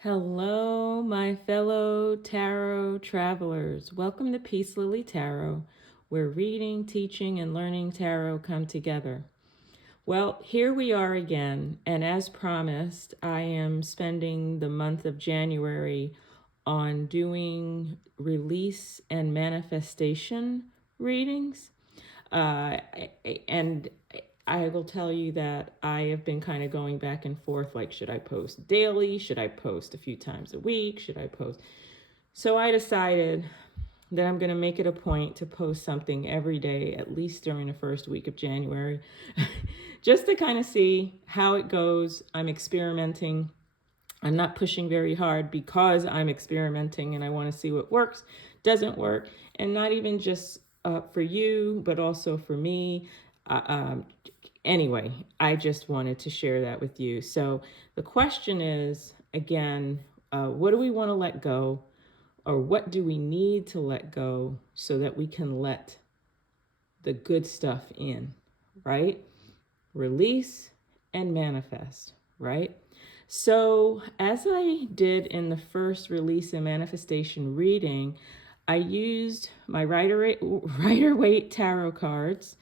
Hello, my fellow tarot travelers. Welcome to Peace Lily Tarot, where reading, teaching, and learning tarot come together. Well, here we are again, and as promised, I am spending the month of January on doing release and manifestation readings. And I will tell you that I have been kind of going back and forth, like, should I post daily? Should I post a few times a week? Should I post? So I decided that I'm going to make it a point to post something every day, at least during the first week of January, just to kind of see how it goes. I'm experimenting. I'm not pushing very hard because I'm experimenting and I want to see what works, doesn't work, and not even just for you, but also for me. Anyway, I just wanted to share that with you. So the question is, again, what do we want to let go? Or what do we need to let go so that we can let the good stuff in, right? Release and manifest, right? So as I did in the first release and manifestation reading, I used my Rider-Waite tarot cards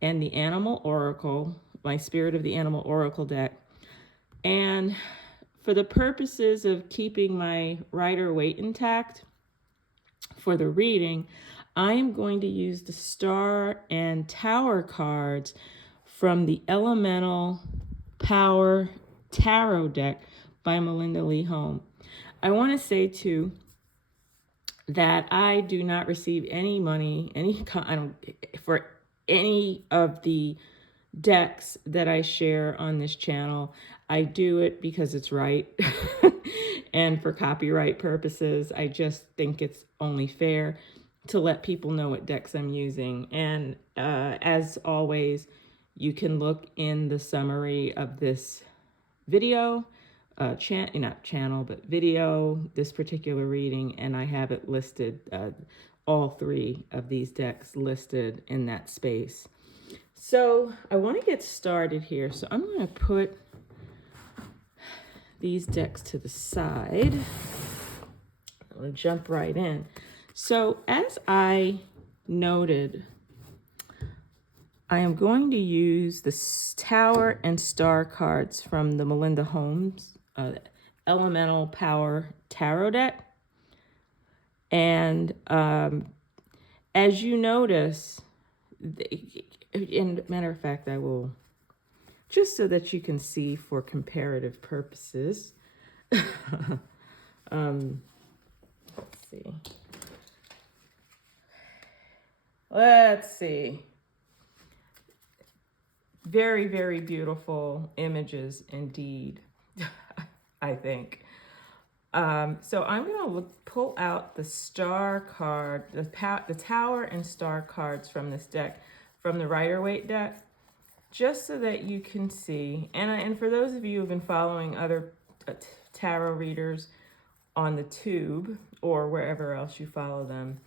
and the Animal Oracle, my Spirit of the Animal Oracle deck. And for the purposes of keeping my Rider-Waite intact for the reading, I am going to use the Star and Tower cards from the Elemental Power Tarot deck by Melinda Lee Holm. I want to say too that I do not receive any money, for any of the decks that I share on this channel. I do it because it's right and for copyright purposes. I just think it's only fair to let people know what decks I'm using. And as always, you can look in the summary of this video, not channel, but video, this particular reading, and I have it listed, all three of these decks listed in that space. So I want to get started here. So I'm going to put these decks to the side. I'm going to jump right in. So as I noted, I am going to use the Tower and Star cards from the Melinda Holmes Elemental Power Tarot deck. And as you notice, and matter of fact, I will, just so that you can see for comparative purposes. Let's see. Let's see. Very, very beautiful images indeed, I think. So I'm going to pull out the Star card, the Tower and Star cards from this deck, from the Rider-Waite deck, just so that you can see. And for those of you who have been following other tarot readers on the tube or wherever else you follow them,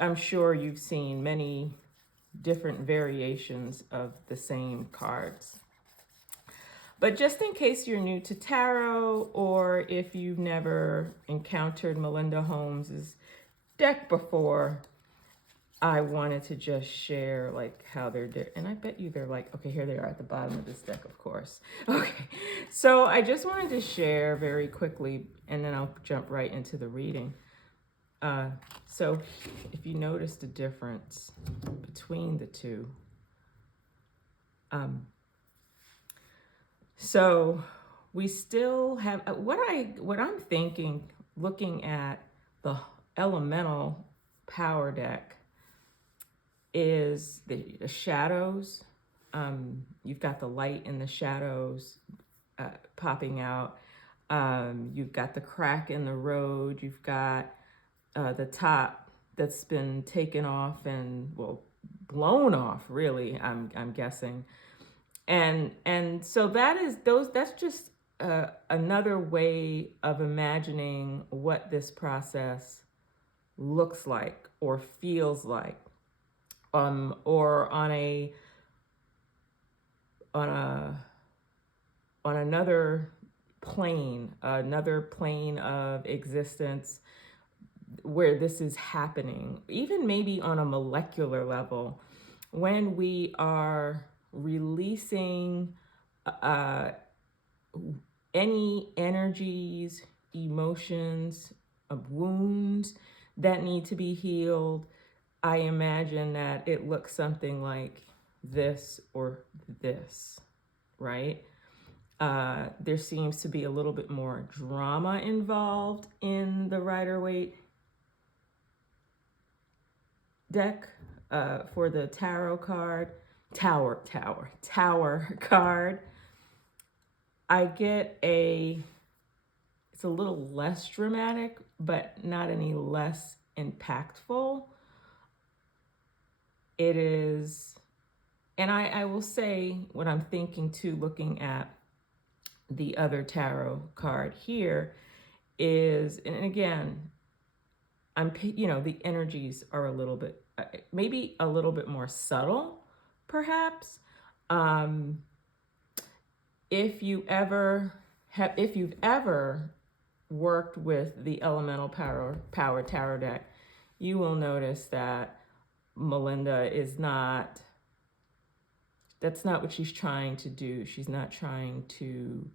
I'm sure you've seen many different variations of the same cards. But just in case you're new to tarot, or if you've never encountered Melinda Holmes's deck before, I wanted to just share like how they're different. And I bet you they're like, okay, here they are at the bottom of this deck, of course. Okay, so I just wanted to share very quickly, and then I'll jump right into the reading. So if you notice the difference between the two, so we still have what I'm thinking, looking at the Elemental Power deck, is the shadows. You've got the light and the shadows popping out. You've got the crack in the road. You've got the top that's been taken off and, well, blown off, really, I'm guessing. And so that's just another way of imagining what this process looks like or feels like, or on another plane, another plane of existence where this is happening, even maybe on a molecular level, when we are releasing uh, any energies, emotions, of wounds that need to be healed. I imagine that it looks something like this or this, right? There seems to be a little bit more drama involved in the Rider-Waite deck for the tarot card, tower card. I get it's a little less dramatic, but not any less impactful. It is, and I will say what I'm thinking too, looking at the other tarot card here is, and again, the energies are a little bit, maybe a little bit more subtle, perhaps. If you've ever worked with the Elemental Power Tarot deck, you will notice that Melinda that's not what she's trying to do. She's not trying to,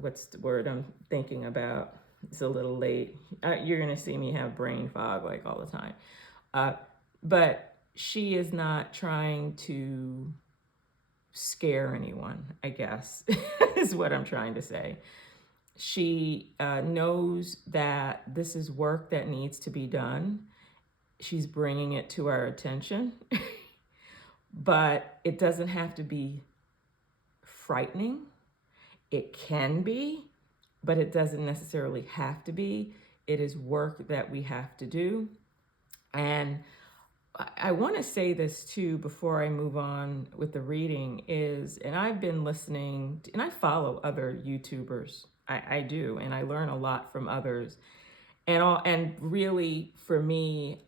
what's the word I'm thinking about? It's a little late. You're going to see me have brain fog like all the time. But she is not trying to scare anyone, I guess, is what I'm trying to say. She knows that this is work that needs to be done. She's bringing it to our attention, but it doesn't have to be frightening. It can be, but it doesn't necessarily have to be. It is work that we have to do. And I want to say this too before I move on with the reading and I've been listening, and I follow other YouTubers. I do, and I learn a lot from others. And really, for me,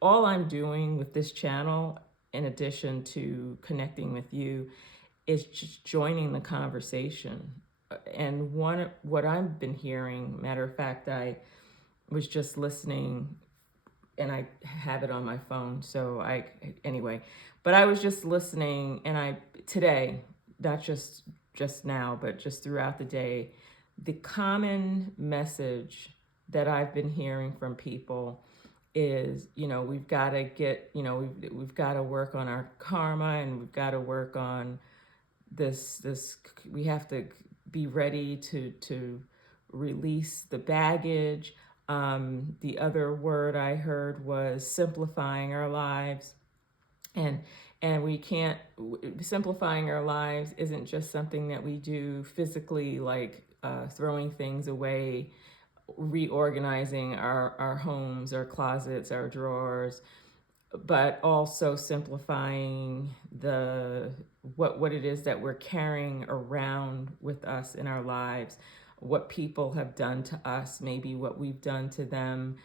all I'm doing with this channel, in addition to connecting with you, is just joining the conversation. And what I've been hearing, matter of fact, I was just listening, and I have it on my phone. So anyway, but I was just listening, and today, not just now, but just throughout the day, the common message that I've been hearing from people is, we've got to we've got to work on our karma, and we've got to work on this, we have to be ready to release the baggage. The other word I heard was simplifying our lives. And we can't, simplifying our lives isn't just something that we do physically, like throwing things away, reorganizing our homes, our closets, our drawers, but also simplifying what it is that we're carrying around with us in our lives, what people have done to us, maybe what we've done to them.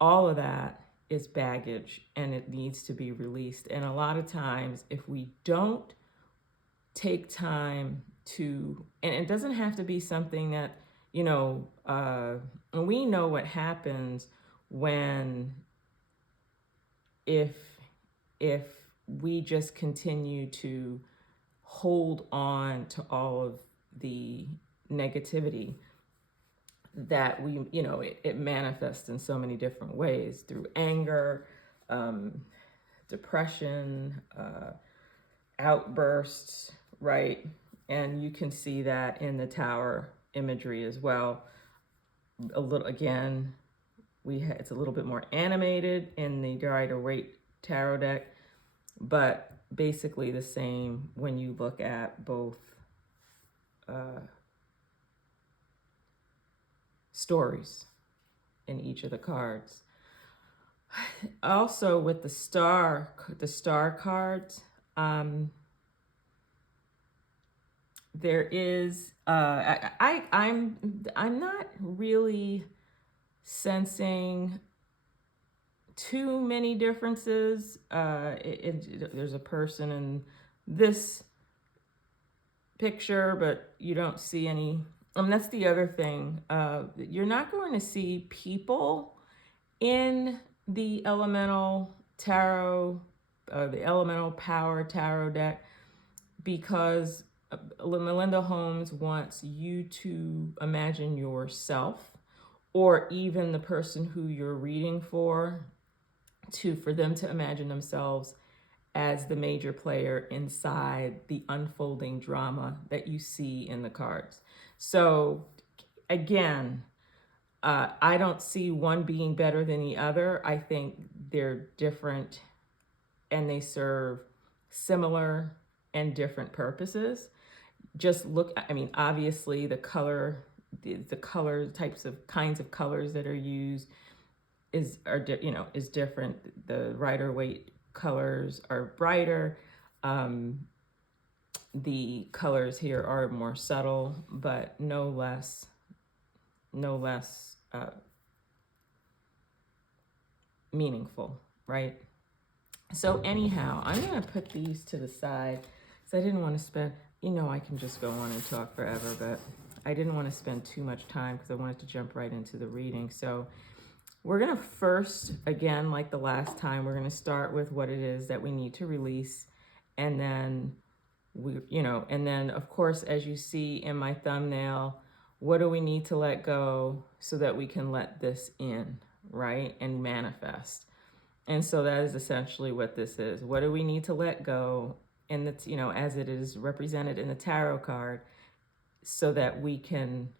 All of that is baggage, and it needs to be released. And a lot of times, if we don't take time to, and it doesn't have to be something that, and we know what happens if we just continue to hold on to all of the negativity that it manifests in so many different ways, through anger, depression, outbursts, right? And you can see that in the tower imagery as well. A little, again, it's a little bit more animated in the Rider-Waite tarot deck, but basically the same when you look at both stories in each of the cards. Also, with the star cards, there is I'm not really sensing too many differences. There's a person in this picture, but you don't see any. That's the other thing. You're not going to see people in the elemental tarot, the elemental power tarot deck, because Melinda Holmes wants you to imagine yourself, or even the person who you're reading for them to imagine themselves as the major player inside the unfolding drama that you see in the cards. So again, I don't see one being better than the other. I think they're different and they serve similar and different purposes. Just look, I mean, obviously the color types of kinds of colors that are used is different. The Rider-Waite colors are brighter. The colors here are more subtle, but no less meaningful, right? So anyhow, I'm gonna put these to the side because I didn't want to spend, I can just go on and talk forever, but I didn't want to spend too much time because I wanted to jump right into the reading. So we're gonna first, again, like the last time, we're gonna start with what it is that we need to release, and then and then of course, as you see in my thumbnail, what do we need to let go so that we can let this in, right, and manifest. And so that is essentially what this is. What do we need to let go, and that's, as it is represented in the tarot card, so that we can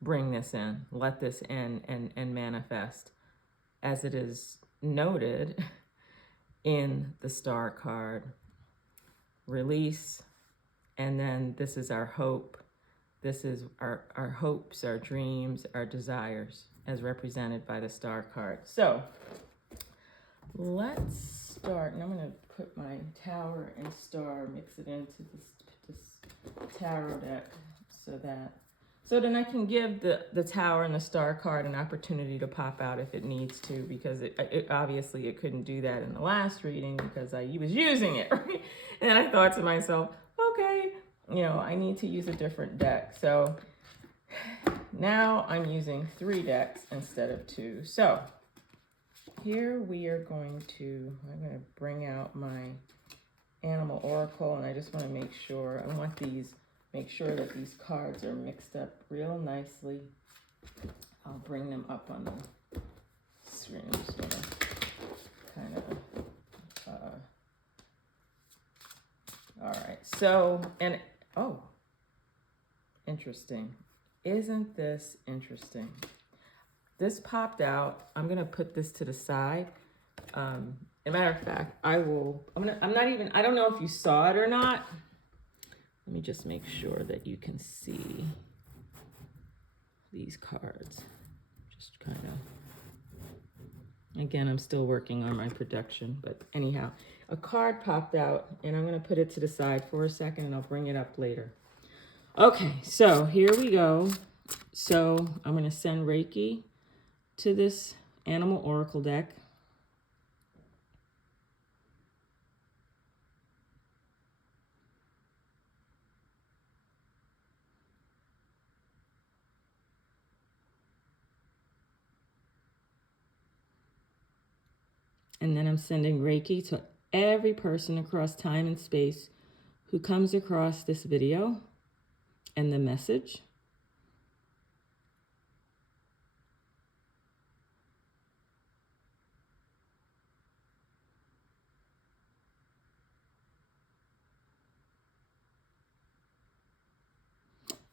bring this in, let this in, and manifest, as it is noted in the star card. Release, and then this is our hope. This is our hopes, our dreams, our desires, as represented by the star card. So let's start, and I'm going to put my tower and star, mix it into this tarot deck so then I can give the tower and the star card an opportunity to pop out if it needs to, because it obviously it couldn't do that in the last reading because I was using it, right? And I thought to myself, okay, I need to use a different deck. So now I'm using 3 decks instead of 2. So here I'm going to bring out my Animal Oracle, and I just want to make sure that these cards are mixed up real nicely. I'll bring them up on the screen. I'm just going to kind of, all right. So, interesting. Isn't this interesting? This popped out. I'm going to put this to the side. As a matter of fact, I don't know if you saw it or not. Let me just make sure that you can see these cards. Just kind of, again, I'm still working on my production, but anyhow, a card popped out, and I'm going to put it to the side for a second, and I'll bring it up later. Okay, so here we go. So I'm going to send Reiki to this Animal Oracle deck. And then I'm sending Reiki to every person across time and space who comes across this video and the message.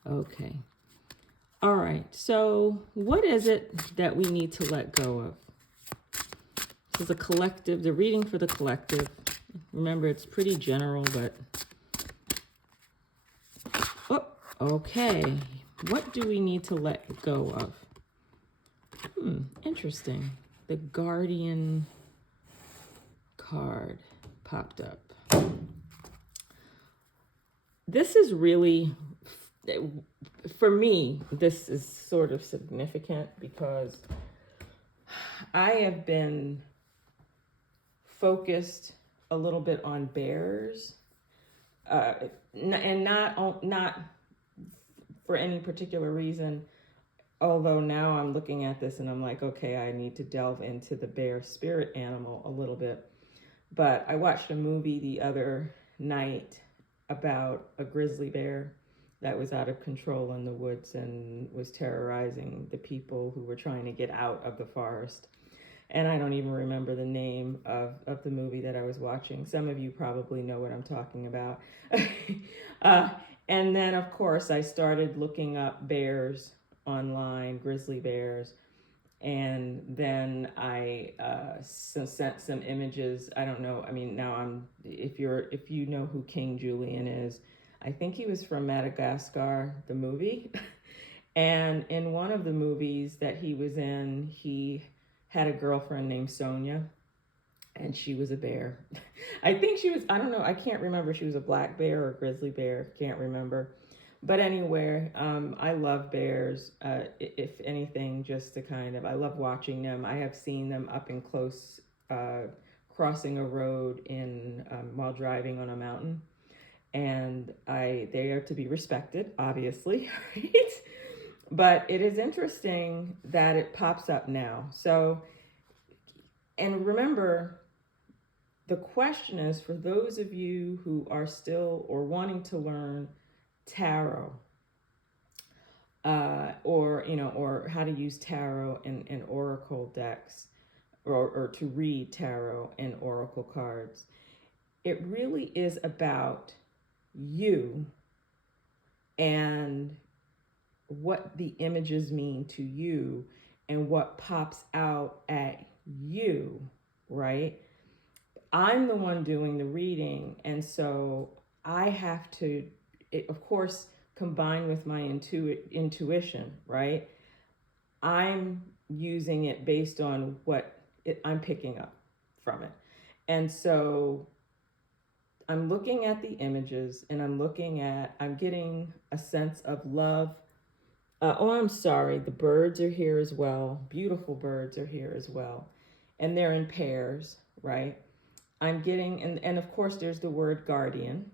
Okay. All right. So what is it that we need to let go of? This is a collective, the reading for the collective. Remember, it's pretty general, but... Oh, okay. What do we need to let go of? Interesting. The Guardian card popped up. This is really, for me, this is sort of significant because I have been focused a little bit on bears and not for any particular reason. Although now I'm looking at this and I'm like, okay, I need to delve into the bear spirit animal a little bit. But I watched a movie the other night about a grizzly bear that was out of control in the woods and was terrorizing the people who were trying to get out of the forest. And I don't even remember the name of the movie that I was watching. Some of you probably know what I'm talking about. uh, and then, of course, I started looking up bears online, grizzly bears. And then I sent some images. I don't know. I mean, now if you know who King Julian is, I think he was from Madagascar, the movie. And in one of the movies that he was in, he had a girlfriend named Sonia, and she was a bear. I think she was, I don't know, I can't remember if she was a black bear or a grizzly bear, can't remember. But anyway, I love bears, if anything, just to I love watching them. I have seen them up and close, crossing a road while driving on a mountain. And they are to be respected, obviously, right? But it is interesting that it pops up now. So, and remember, the question is for those of you who are still or wanting to learn tarot, or how to use tarot and oracle decks, or to read tarot and oracle cards. It really is about you and what the images mean to you and what pops out at you, right? I'm the one doing the reading, and so I have to, of course, combine with my intuition, right? I'm using it based on what I'm picking up from it. And so I'm looking at the images and I'm getting a sense of love. I'm sorry, the birds are here as well. Beautiful birds are here as well. And they're in pairs, right? I'm getting, and of course there's the word guardian,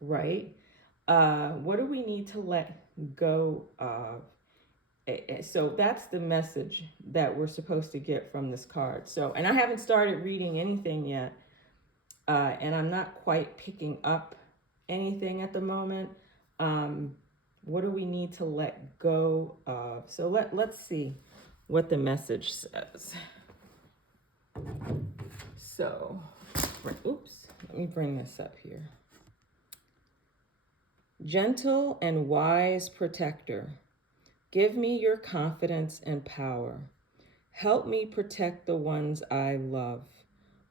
right? What do we need to let go of? So that's the message that we're supposed to get from this card. So, and I haven't started reading anything yet, and I'm not quite picking up anything at the moment. What do we need to let go of? So let's see what the message says. So, oops, let me bring this up here. Gentle and wise protector, give me your confidence and power. Help me protect the ones I love.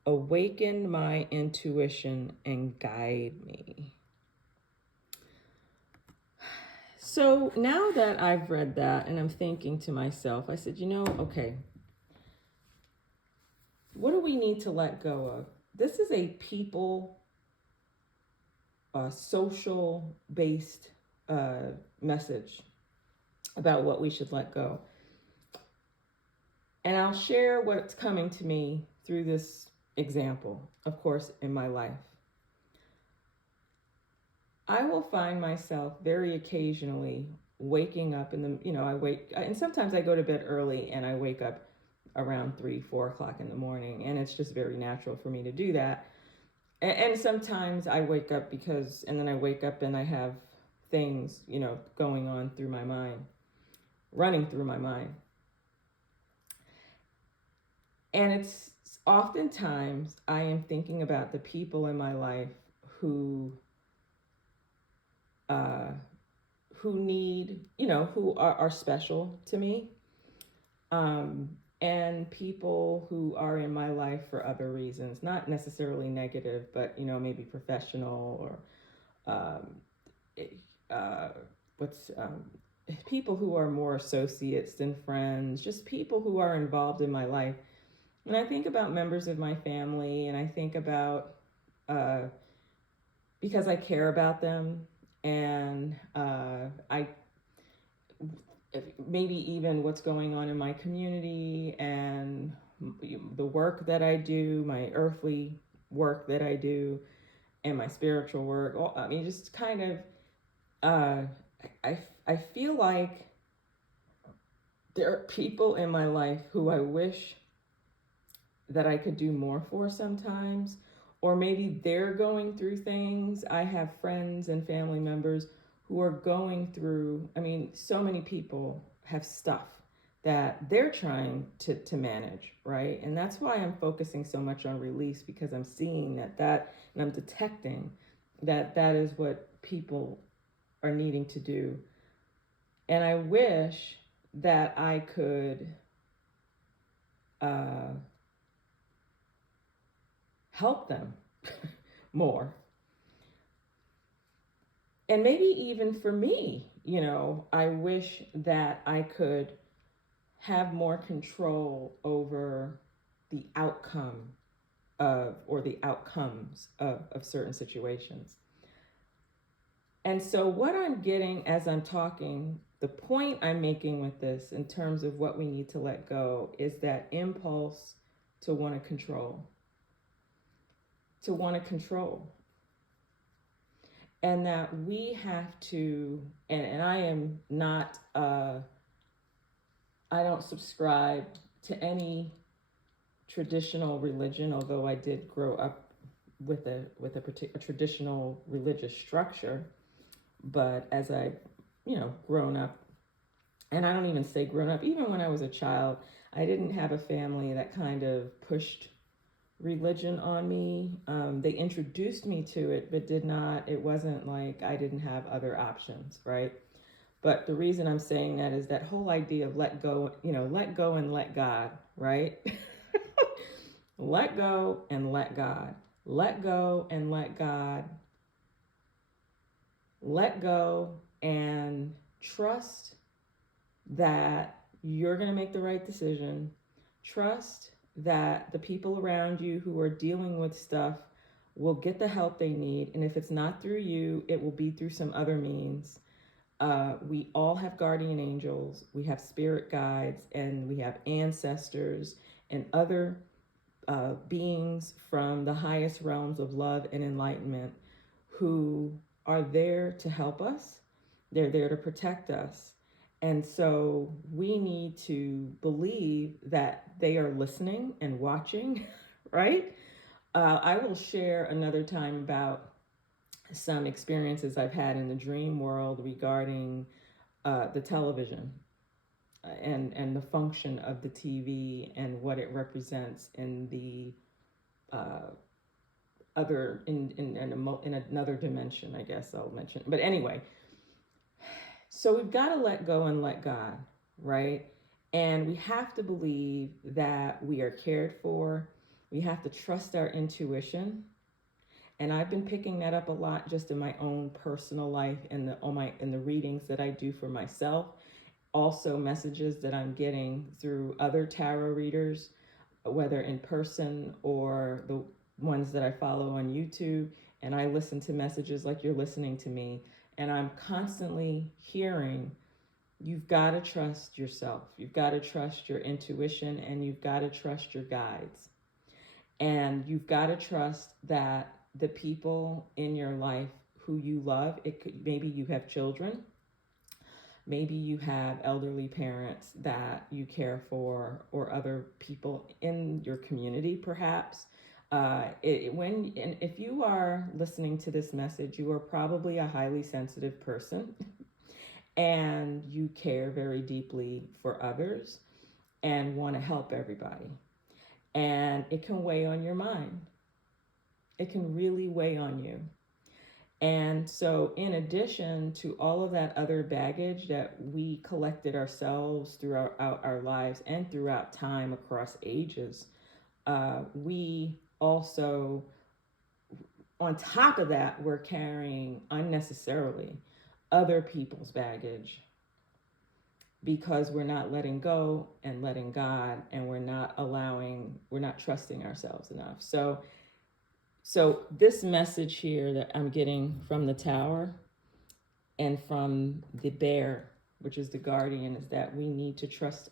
Awaken my intuition and guide me. So now that I've read that and I'm thinking to myself, I said, okay, what do we need to let go of? This is a social-based message about what we should let go. And I'll share what's coming to me through this example, of course, in my life. I will find myself very occasionally waking up and sometimes I go to bed early and I wake up around 3-4 o'clock in the morning, and it's just very natural for me to do that. And sometimes I wake up and then I wake up and I have things, going on through my mind, running through my mind. And it's oftentimes I am thinking about the people in my life who need, who are special to me, and people who are in my life for other reasons, not necessarily negative, but, maybe professional or people who are more associates than friends, just people who are involved in my life. And I think about members of my family, and I think about, because I care about them, and maybe even what's going on in my community and the work that I do, my earthly work that I do, and my spiritual work. I mean, just kind of, I feel like there are people in my life who I wish that I could do more for sometimes, or maybe they're going through things. I have friends and family members who are going through, I mean, so many people have stuff that they're trying to manage, right? And that's why I'm focusing so much on release, because I'm seeing and I'm detecting that is what people are needing to do. And I wish that I could help them more. And maybe even for me, I wish that I could have more control over the outcome or the outcomes of certain situations. And so what I'm getting as I'm talking, the point I'm making with this in terms of what we need to let go is that impulse to want to control. To want to control. And that we have to, and I am not, I don't subscribe to any traditional religion, although I did grow up with a traditional religious structure. But as I, grown up, and I don't even say grown up, even when I was a child, I didn't have a family that kind of pushed religion on me. They introduced me to it, but it wasn't like I didn't have other options, right? But the reason I'm saying that is that whole idea of let go and let God, right? Let go and let God. Let go and let God. Let go and trust that you're going to make the right decision. Trust that the people around you who are dealing with stuff will get the help they need. And if it's not through you, it will be through some other means. We all have guardian angels, we have spirit guides, and we have ancestors and other beings from the highest realms of love and enlightenment who are there to help us. They're there to protect us. And so we need to believe that they are listening and watching, right? I will share another time about some experiences I've had in the dream world regarding the television and the function of the TV and what it represents in the in another dimension, I guess I'll mention. But anyway, so we've got to let go and let God, right? And we have to believe that we are cared for. We have to trust our intuition. And I've been picking that up a lot just in my own personal life and in the readings that I do for myself. Also messages that I'm getting through other tarot readers, whether in person or the ones that I follow on YouTube. And I listen to messages like you're listening to me. And I'm constantly hearing, you've got to trust yourself. You've got to trust your intuition, and you've got to trust your guides. And you've got to trust that the people in your life who you love, maybe you have children, maybe you have elderly parents that you care for, or other people in your community, perhaps. If you are listening to this message, you are probably a highly sensitive person and you care very deeply for others and want to help everybody. And it can weigh on your mind. It can really weigh on you. And so in addition to all of that other baggage that we collected ourselves throughout our lives and throughout time across ages, we also, on top of that, we're carrying unnecessarily other people's baggage because we're not letting go and letting God, and we're not trusting ourselves enough. So this message here that I'm getting from the Tower and from the Bear, which is the guardian, is that we need to trust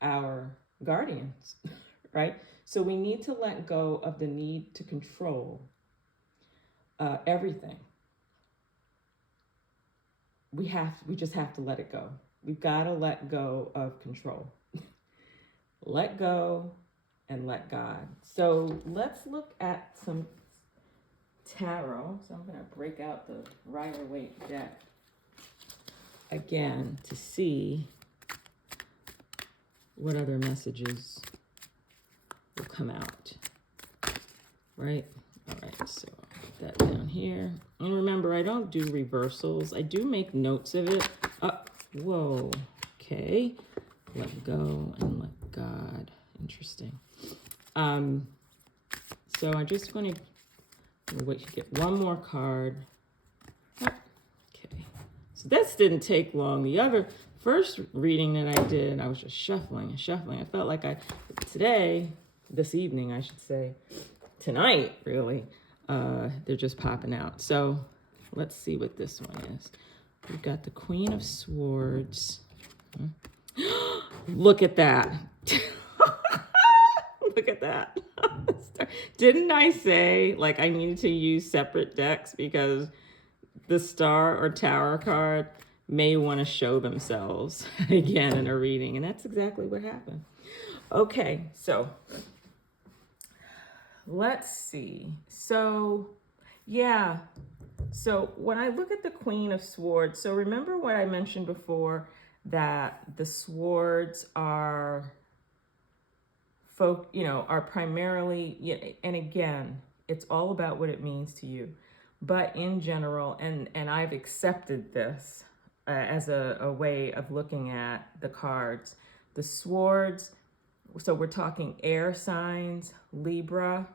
our guardians, right? So we need to let go of the need to control. everything. We just have to let it go. We've got to let go of control. Let go and let God. So let's look at some tarot. So I'm going to break out the Rider-Waite deck again to see what other messages will come out. Right? All right, so put that down here. And remember, I don't do reversals. I do make notes of it. Whoa. Okay. Let go and let God. Interesting. So I'm just going to wait to get one more card. Okay. So this didn't take long. The other first reading that I did, I was just shuffling and shuffling. I felt like this evening, I should say, tonight, really, they're just popping out. So let's see what this one is. We've got the Queen of Swords. Look at that. Look at that. Didn't I say like I needed to use separate decks because the Star or Tower card may want to show themselves again in a reading, and that's exactly what happened. Okay, so let's see. So, yeah. So when I look at the Queen of Swords, so remember what I mentioned before, that the swords are are primarily, and again, it's all about what it means to you. But in general, and I've accepted this as a way of looking at the cards, the swords, so we're talking air signs, Libra,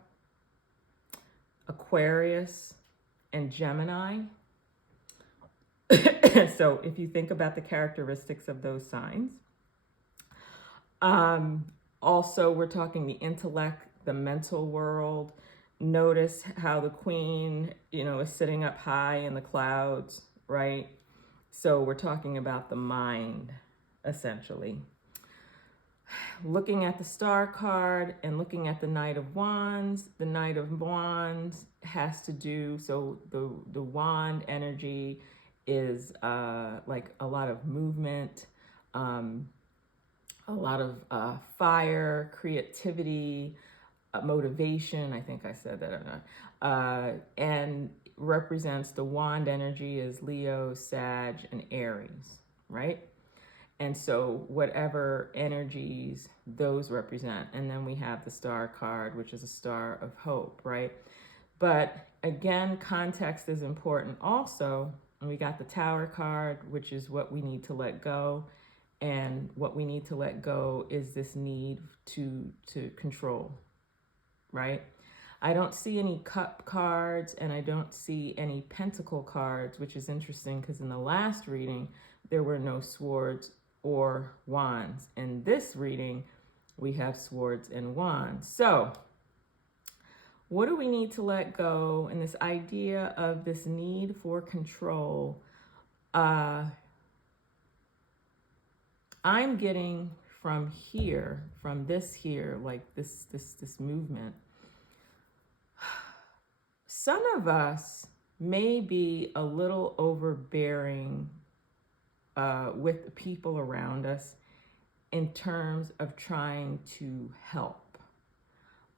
Aquarius, and Gemini. So if you think about the characteristics of those signs, also we're talking the intellect, the mental world. Notice how the queen, is sitting up high in the clouds, right? So we're talking about the mind, essentially. Looking at the Star card and looking at the Knight of Wands, the Knight of Wands has to do, so the wand energy is like a lot of movement, a lot of fire, creativity, motivation. I think I said that or not. And represents the wand energy is Leo, Sag, and Aries, right? And so whatever energies those represent. And then we have the Star card, which is a star of hope, right? But again, context is important also. And we got the Tower card, which is what we need to let go. And what we need to let go is this need to control, right? I don't see any cup cards and I don't see any pentacle cards, which is interesting because in the last reading, there were no swords or wands. In this reading, we have swords and wands. So what do we need to let go? And this idea of this need for control, I'm getting from here, from this here, like this movement. Some of us may be a little overbearing with the people around us in terms of trying to help.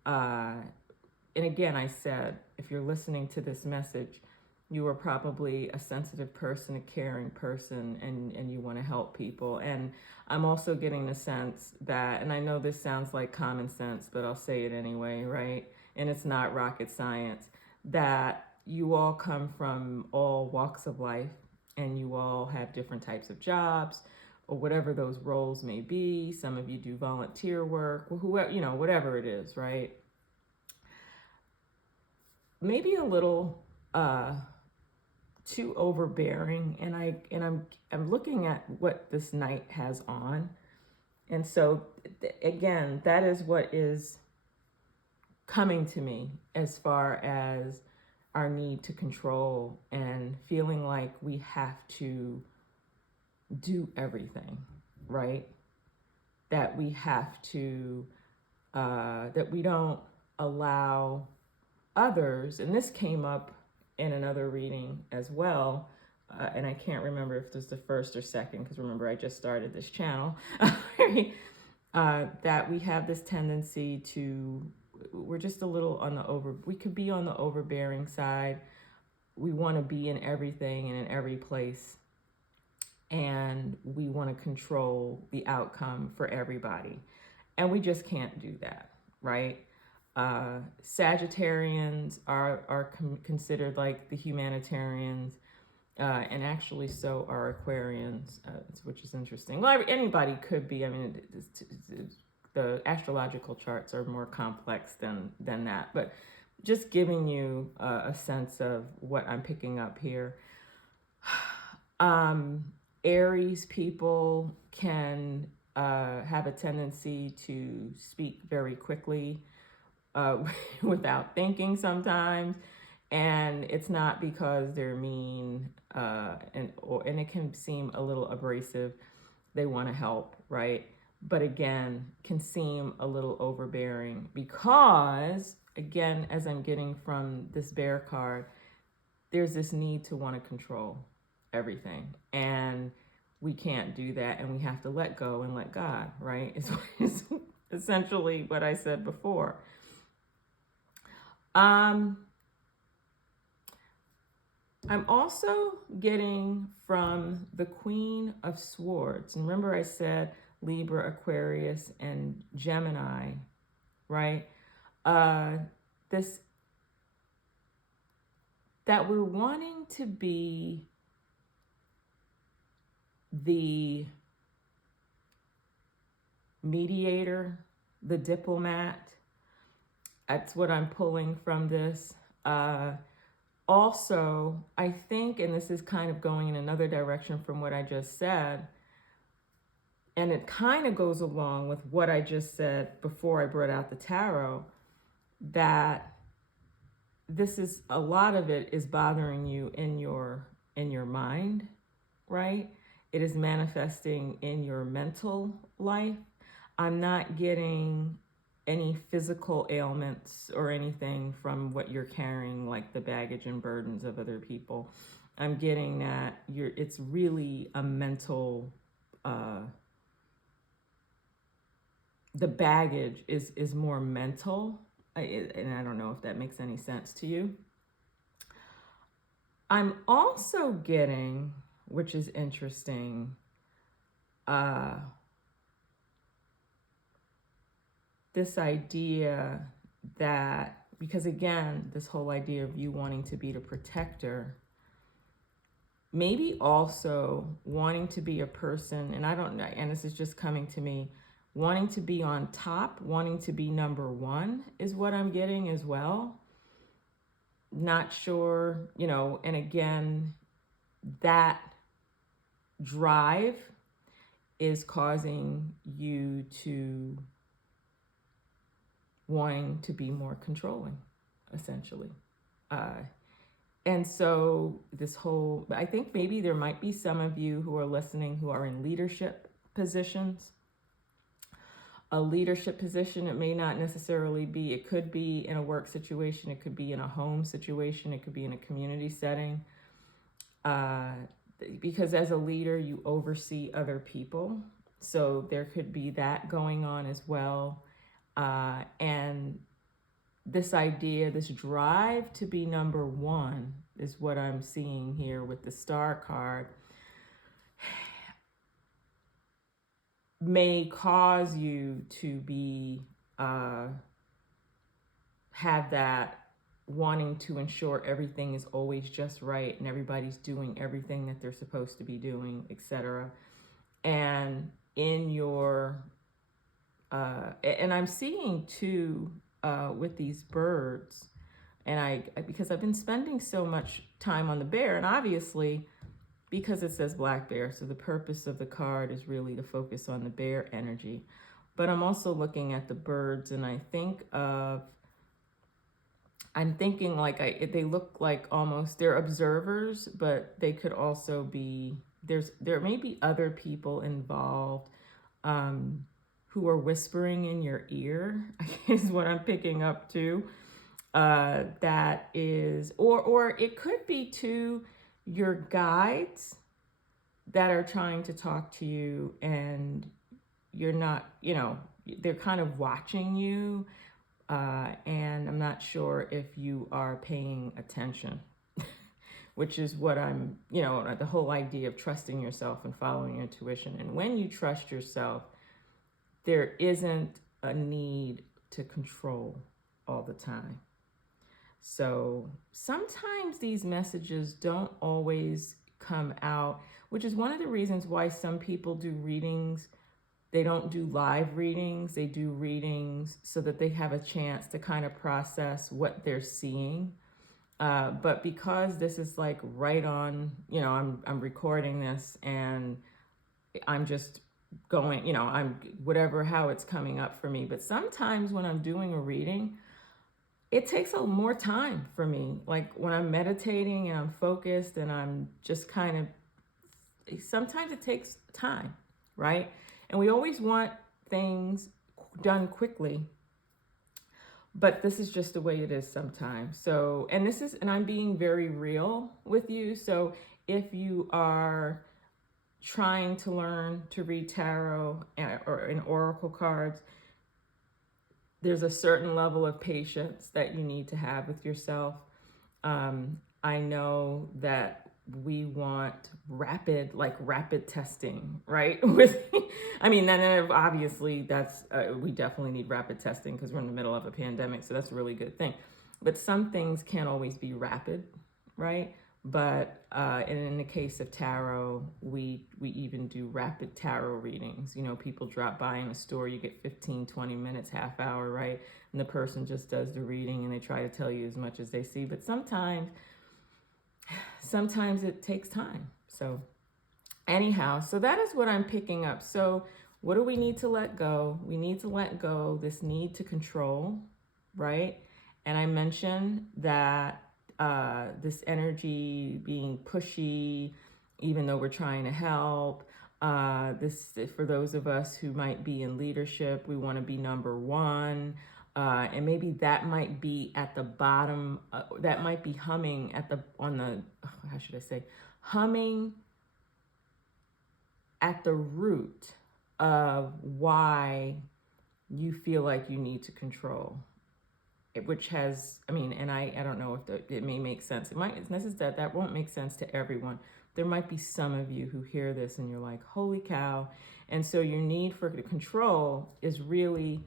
And again, I said, if you're listening to this message, you are probably a sensitive person, a caring person, and you want to help people. And I'm also getting the sense that, and I know this sounds like common sense, but I'll say it anyway, right? And it's not rocket science, that you all come from all walks of life and you all have different types of jobs or whatever those roles may be. Some of you do volunteer work, whoever, whatever it is, right? Maybe a little too overbearing, and I'm looking at what this knight has on, and so again, that is what is coming to me as far as our need to control and feeling like we have to do everything, right? That we have to, that we don't allow others, and this came up in another reading as well. And I can't remember if this is the first or second, because remember, I just started this channel. That we have this tendency to, we're just a little on the we could be on the overbearing side. We want to be in everything and in every place. And we want to control the outcome for everybody. And we just can't do that, right? Sagittarians are considered like the humanitarians, and actually so are Aquarians, which is interesting. Well, anybody could be. I mean, the astrological charts are more complex than that, but just giving you a sense of what I'm picking up here. Aries people can have a tendency to speak very quickly, without thinking sometimes, and it's not because they're mean, and it can seem a little abrasive. They want to help, right? But again, can seem a little overbearing because, again, as I'm getting from this bear card, there's this need to want to control everything, and we can't do that, and we have to let go and let God, right? It's essentially what I said before. I'm also getting from the Queen of Swords. And remember I said Libra, Aquarius, and Gemini, right? This, that we're wanting to be the mediator, the diplomat. That's what I'm pulling from this. Also, I think, and this is kind of going in another direction from what I just said, and it kind of goes along with what I just said before I brought out the tarot, that this is, a lot of it is bothering you in your mind, right? It is manifesting in your mental life. I'm not getting any physical ailments or anything from what you're carrying, like the baggage and burdens of other people. I'm getting that it's really a mental, the baggage is more mental. And I don't know if that makes any sense to you. I'm also getting, which is interesting, this idea that, because again, this whole idea of you wanting to be the protector, maybe also wanting to be a person, and I don't know, and this is just coming to me, wanting to be on top, wanting to be number one is what I'm getting as well. Not sure, and again, that drive is causing you to wanting to be more controlling, essentially. And so this whole, I think maybe there might be some of you who are listening who are in leadership positions. A leadership position, it may not necessarily be, it could be in a work situation, it could be in a home situation, it could be in a community setting. Because as a leader, you oversee other people. So there could be that going on as well. And this idea, this drive to be number one is what I'm seeing here with the Star card, may cause you to be, have that wanting to ensure everything is always just right and everybody's doing everything that they're supposed to be doing, etc. And in your, and I'm seeing too, with these birds, and because I've been spending so much time on the bear, and obviously because it says black bear, so the purpose of the card is really to focus on the bear energy. But I'm also looking at the birds, and I'm thinking like they look like almost, they're observers, but they could also be, there may be other people involved who are whispering in your ear, is what I'm picking up too. that is, or it could be to your guides that are trying to talk to you, and you're not, they're kind of watching you, and I'm not sure if you are paying attention, which is what I'm, the whole idea of trusting yourself and following your intuition. And when you trust yourself, there isn't a need to control all the time. So sometimes these messages don't always come out, which is one of the reasons why some people do readings. They don't do live readings. They do readings so that they have a chance to kind of process what they're seeing. But because this is like right on, I'm recording this and I'm just going, I'm whatever, how it's coming up for me. But sometimes when I'm doing a reading, it takes a little more time for me. Like when I'm meditating and I'm focused and I'm just kind of, sometimes it takes time, right? And we always want things done quickly, but this is just the way it is sometimes. So, and I'm being very real with you. So if you are trying to learn to read tarot or in oracle cards, there's a certain level of patience that you need to have with yourself. I know that we want rapid testing, right? Then obviously that's, we definitely need rapid testing because we're in the middle of a pandemic. So that's a really good thing. But some things can't always be rapid, right? But in the case of tarot, we even do rapid tarot readings. People drop by in a store, you get 15, 20 minutes, half hour, right? And the person just does the reading and they try to tell you as much as they see. But sometimes it takes time. So anyhow, so that is what I'm picking up. So what do we need to let go? We need to let go this need to control, right? And I mentioned that this energy being pushy, even though we're trying to help. This, for those of us who might be in leadership, we want to be number one. And maybe that might be at the bottom, that might be humming humming at the root of why you feel like you need to control. Which has, and I don't know if it may make sense. That won't make sense to everyone. There might be some of you who hear this and you're like, holy cow. And so your need for control is really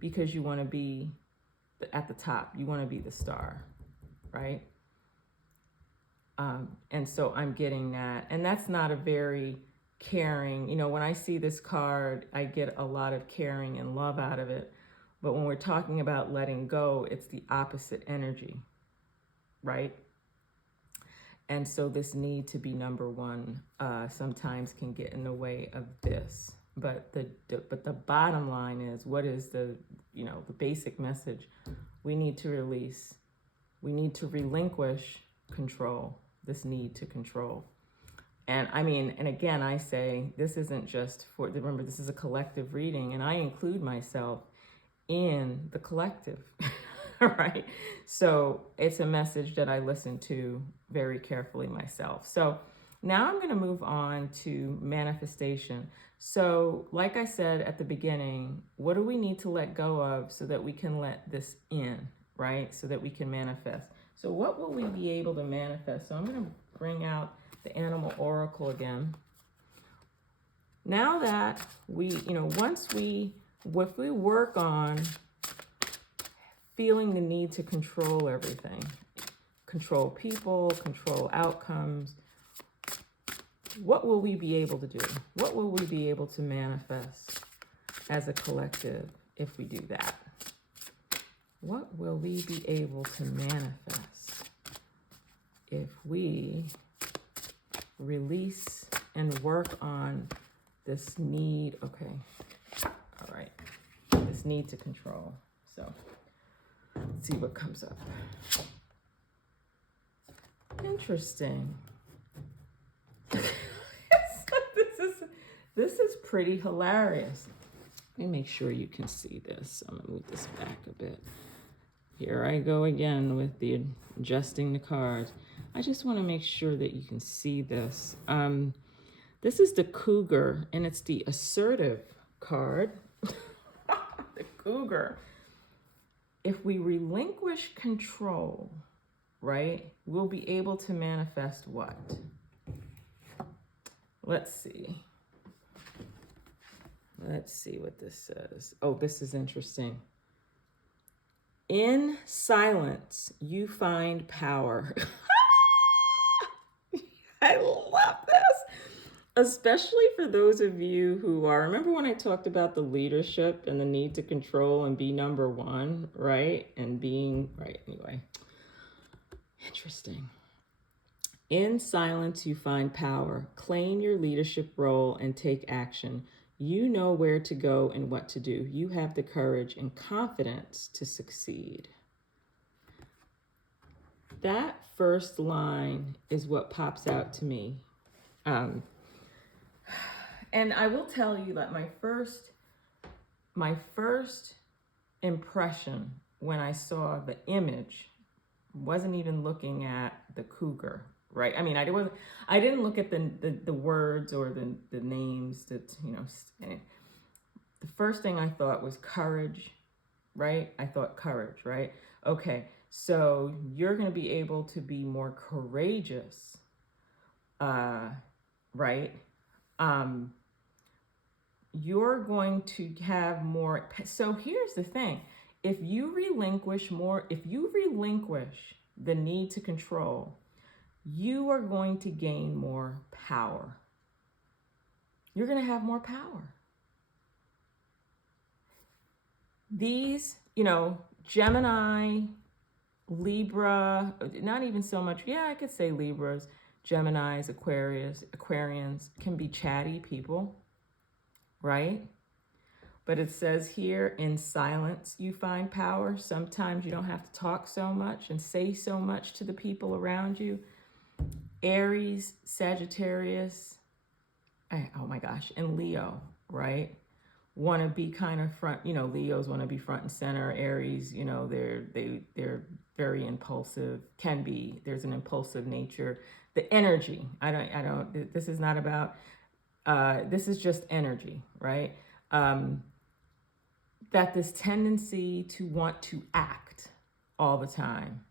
because you want to be at the top. You want to be the star, right? And so I'm getting that. And that's not a very caring, when I see this card, I get a lot of caring and love out of it. But when we're talking about letting go, it's the opposite energy, right? And so this need to be number one sometimes can get in the way of this. But the bottom line is, what is the basic message? We need to release. We need to relinquish control, this need to control. And and again, I say this isn't just for, remember, this is a collective reading, and I include myself in the collective, right? So it's a message that I listen to very carefully myself. So now I'm going to move on to manifestation. So like I said at the beginning, what do we need to let go of so that we can let this in, right? So that we can manifest. So what will we be able to manifest? So I'm going to bring out the animal oracle again. Now that we, if we work on feeling the need to control everything, control people, control outcomes, what will we be able to do? What will we be able to manifest as a collective if we do that? What will we be able to manifest if we release and work on this need? Okay. All right. This need to control. So let's see what comes up. Interesting. This is pretty hilarious. Let me make sure you can see this. I'm gonna move this back a bit. Here I go again with the adjusting the cards. I just want to make sure that you can see this. This is the Cougar, and it's the assertive card. The Cougar. If we relinquish control, right, we'll be able to manifest what? Let's see. Let's see what this says. Oh, this is interesting. In silence, you find power. I love this. Especially for those of you who are, remember when I talked about the leadership and the need to control and be number one, right? And being, right, anyway. Interesting. In silence, you find power. Claim your leadership role and take action. You know where to go and what to do. You have the courage and confidence to succeed. That first line is what pops out to me. And I will tell you that my first impression when I saw the image wasn't even looking at the cougar, right? I mean, I didn't look at the words or the names that, the first thing I thought was courage, right? I thought courage, right? Okay, so you're going to be able to be more courageous, right? You're going to have more. So here's the thing. If you relinquish the need to control, you are going to gain more power. You're going to have more power. These, Gemini, Libra, not even so much. Yeah, I could say Libras, Geminis, Aquarians can be chatty people, right? But it says here, in silence, you find power. Sometimes you don't have to talk so much and say so much to the people around you. Aries, Sagittarius, oh my gosh, and Leo, right? Want to be kind of front, Leos want to be front and center. Aries, they're very impulsive, can be. There's an impulsive nature. The energy, this is not about, this is just energy, right? That this tendency to want to act all the time,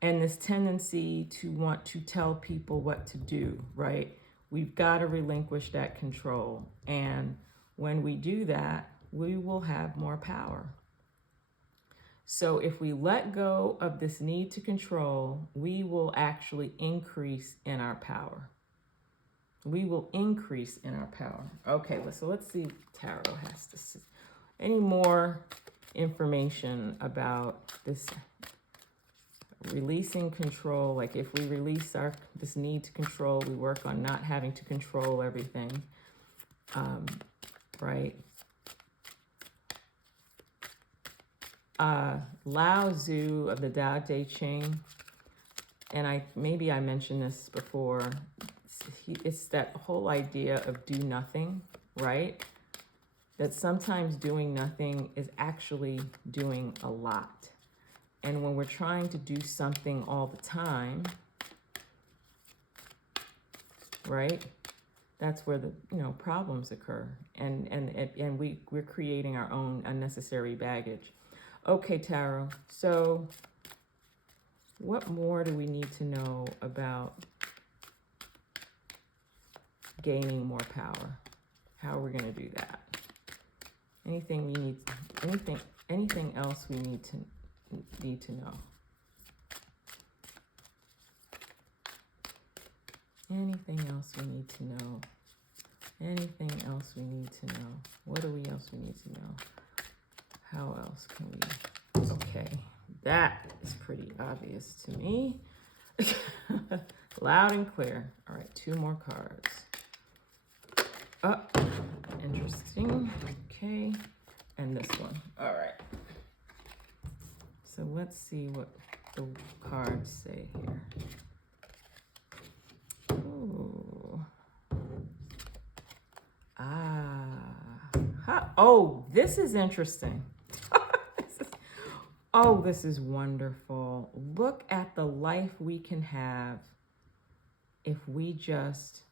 and this tendency to want to tell people what to do, right? We've got to relinquish that control. And when we do that, we will have more power. So if we let go of this need to control, we will actually increase in our power. We will increase in our power. Okay, so let's see if Tarot has to see any more information about this releasing control. Like if we release this need to control, we work on not having to control everything, right? Lao Tzu of the Tao Te Ching, and maybe I mentioned this before, it's that whole idea of do nothing, right? That sometimes doing nothing is actually doing a lot. And when we're trying to do something all the time, right? That's where the problems occur, and we're creating our own unnecessary baggage. Okay, Tarot. So, what more do we need to know about gaining more power? How are we going to do that? Anything else we need to know? Anything else we need to know? Anything else we need to know? What else we need to know? How else can we? Okay, that is pretty obvious to me. Loud and clear. All right, 2 more cards. Oh, interesting. Okay, and this one. All right. So let's see what the cards say here. Ooh. Oh, this is interesting. Oh, this is wonderful. Look at the life we can have if we just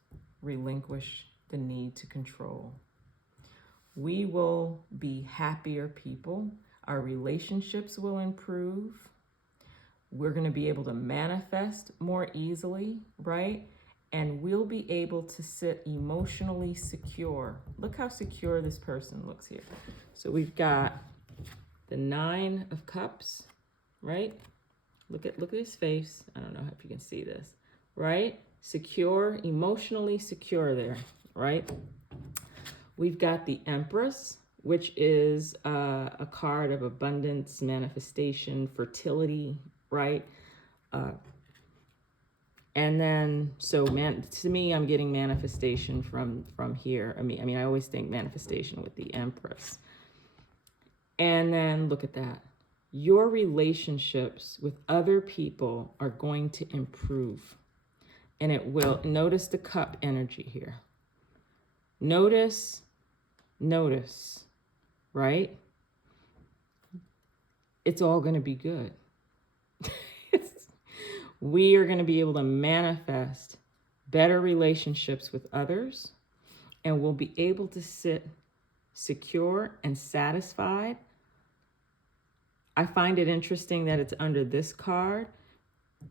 relinquish the need to control. We will be happier people. Our relationships will improve. We're going to be able to manifest more easily, right? And we'll be able to sit emotionally secure. Look how secure this person looks here. So we've got the 9 of Cups, right? Look at his face. I don't know if you can see this, right? Secure, emotionally secure there, right? We've got the Empress, which is a card of abundance, manifestation, fertility, right? And then, so to me, I'm getting manifestation from here. I mean, I always think manifestation with the Empress. And then look at that. Your relationships with other people are going to improve. And it will. Notice the cup energy here. Notice, right? It's all going to be good. We are going to be able to manifest better relationships with others, and we'll be able to sit secure and satisfied. I find it interesting that it's under this card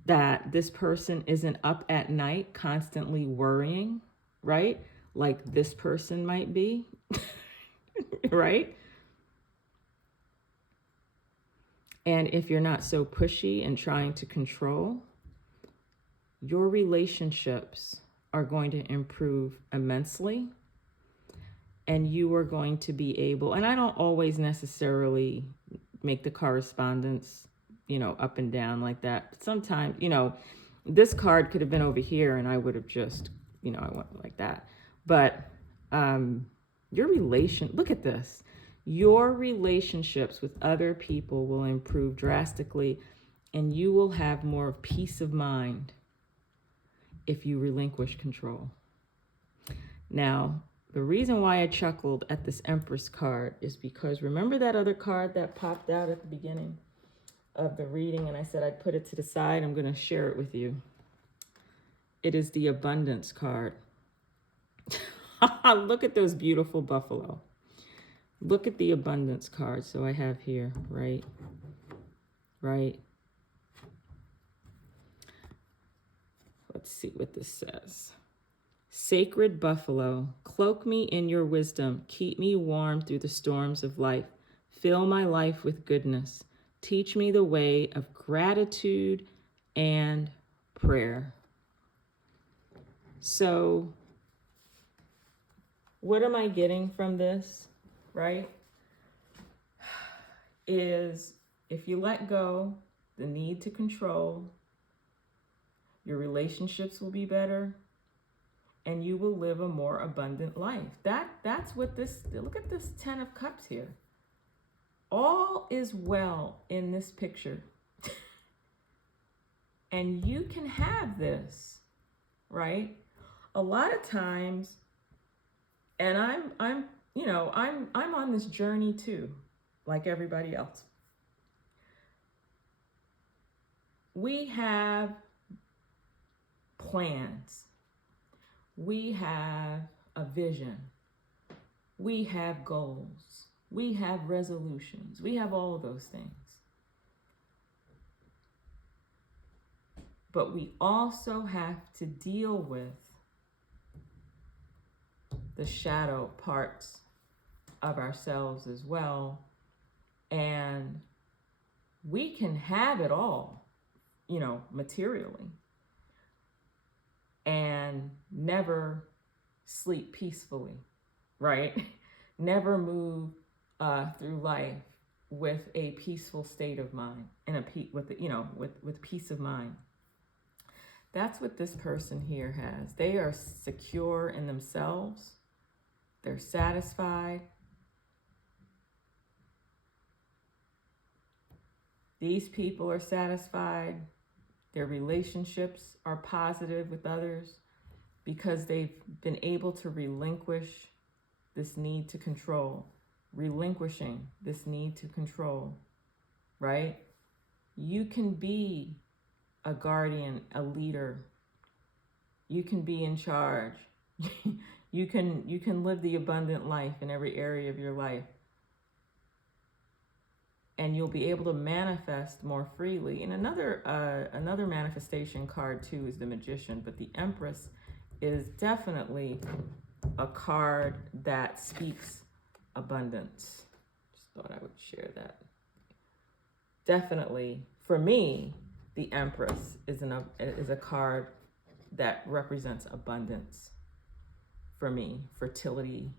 that this person isn't up at night constantly worrying, right? Like this person might be, right? And if you're not so pushy and trying to control, your relationships are going to improve immensely. And you are going to be able, and I don't always necessarily make the correspondence, up and down like that. Sometimes, this card could have been over here and I would have just, I went like that. But look at this. Your relationships with other people will improve drastically, and you will have more peace of mind if you relinquish control. Now, the reason why I chuckled at this Empress card is because remember that other card that popped out at the beginning of the reading, and I said I'd put it to the side. I'm going to share it with you. It is the Abundance card. Look at those beautiful buffalo. Look at the Abundance card. So I have here, right? Let's see what this says. Sacred buffalo, cloak me in your wisdom. Keep me warm through the storms of life. Fill my life with goodness. Teach me the way of gratitude and prayer. So, what am I getting from this, right? Is if you let go the need to control, your relationships will be better, and you will live a more abundant life. That's what look at this 10 of Cups here. All is well in this picture. And you can have this, right? A lot of times, and I'm on this journey too, like everybody else. We have plans. We have a vision. We have goals. We have resolutions. We have all of those things. But we also have to deal with the shadow parts of ourselves as well. And we can have it all, materially, and never sleep peacefully, right? Never move through life with a peaceful state of mind and with peace of mind. That's what this person here has. They are secure in themselves. They're satisfied. These people are satisfied. Their relationships are positive with others because they've been able to relinquish this need to control, relinquishing this need to control, right? You can be a guardian, a leader. You can be in charge. You can live the abundant life in every area of your life. And you'll be able to manifest more freely. And another manifestation card too is the Magician, but the Empress is definitely a card that speaks abundance. Just thought I would share that. Definitely, for me, the Empress is a card that represents abundance. For me, fertility,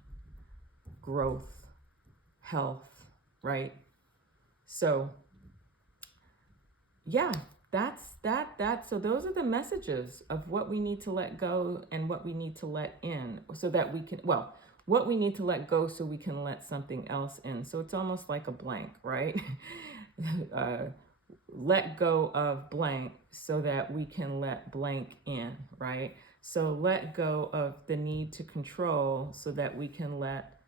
growth, health, right? So yeah, that's that. So those are the messages of what we need to let go and what we need to let in, so that we can, well, what we need to let go so we can let something else in. So it's almost like a blank, right? Let go of blank so that we can let blank in, right? So let go of the need to control so that we can let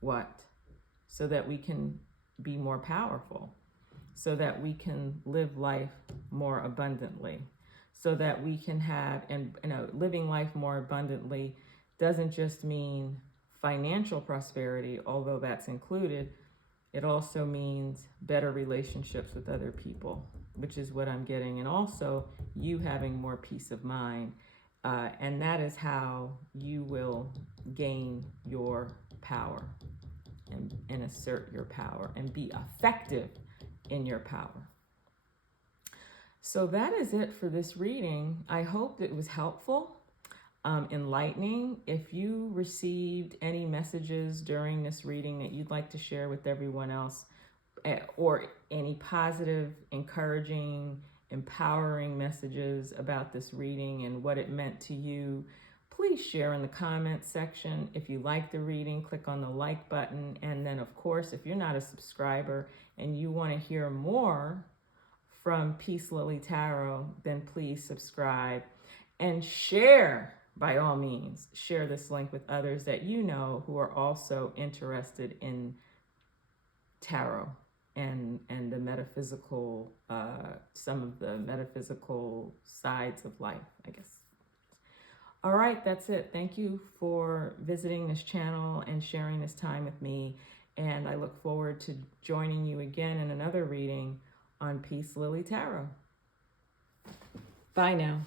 what? So that we can be more powerful, so that we can live life more abundantly, so that we can have, and living life more abundantly doesn't just mean financial prosperity, although that's included. It also means better relationships with other people, which is what I'm getting, and also you having more peace of mind. And that is how you will gain your power and assert your power and be effective in your power. So that is it for this reading. I hope it was helpful, enlightening. If you received any messages during this reading that you'd like to share with everyone else, or any positive, encouraging, empowering messages about this reading and what it meant to you, please share in the comments section. If you like the reading, click on the like button. And then, of course, if you're not a subscriber and you want to hear more from Peace Lily Tarot, then please subscribe and share. By all means, share this link with others that you know who are also interested in tarot and the metaphysical, some of the metaphysical sides of life, I guess. All right, that's it. Thank you for visiting this channel and sharing this time with me. And I look forward to joining you again in another reading on Peace Lily Tarot. Bye now.